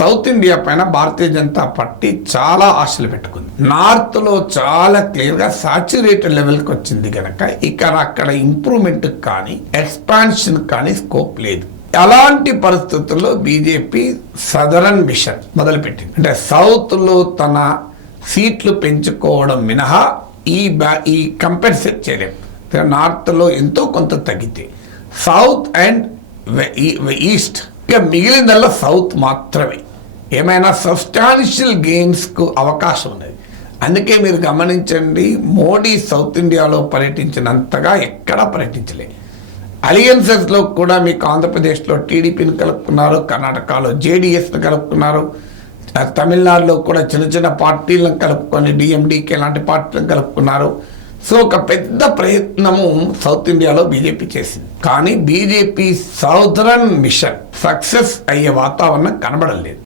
South India పైన Bharatiya Janata party చాలా ఆశలు పెట్టుకుంది. నార్త్లో చాలా క్లియర్గా సాచ్యురేటెడ్ లెవెల్కి వచ్చింది కనుక అక్కడ ఇంప్రూవ్మెంట్ కానీ ఎక్స్పాన్షన్ కానీ స్కోప్ లేదు. అలాంటి పరిస్థితుల్లో బీజేపీ సదరన్ మిషన్ మొదలుపెట్టింది. అంటే సౌత్లో తన సీట్లు పెంచుకోవడం మినహా ఈ కంపెన్సేట్ చేయలేము. నార్త్లో ఎంతో కొంత తగ్గితే సౌత్ అండ్ ఈస్ట్ ఇక మిగిలిందల్లా సౌత్ మాత్రమే ఏమైనా సబ్స్టాన్షియల్ గెయిన్స్కు అవకాశం ఉన్నది. అందుకే మీరు గమనించండి, మోడీ సౌత్ ఇండియాలో పర్యటించినంతగా ఎక్కడా పర్యటించలేదు. అలియన్సెస్లో కూడా మీకు ఆంధ్రప్రదేశ్లో టీడీపీని కలుపుకున్నారు, కర్ణాటకలో జేడీఎస్ని కలుపుకున్నారు, తమిళనాడులో కూడా చిన్న చిన్న పార్టీలను కలుపుకొని డిఎండికే లాంటి పార్టీలను కలుపుకున్నారు. సో ఒక పెద్ద ప్రయత్నము సౌత్ ఇండియాలో బీజేపీ చేసింది. కానీ బీజేపీ సౌదరన్ మిషన్ సక్సెస్ అయ్యే వాతావరణం కనబడలేదు.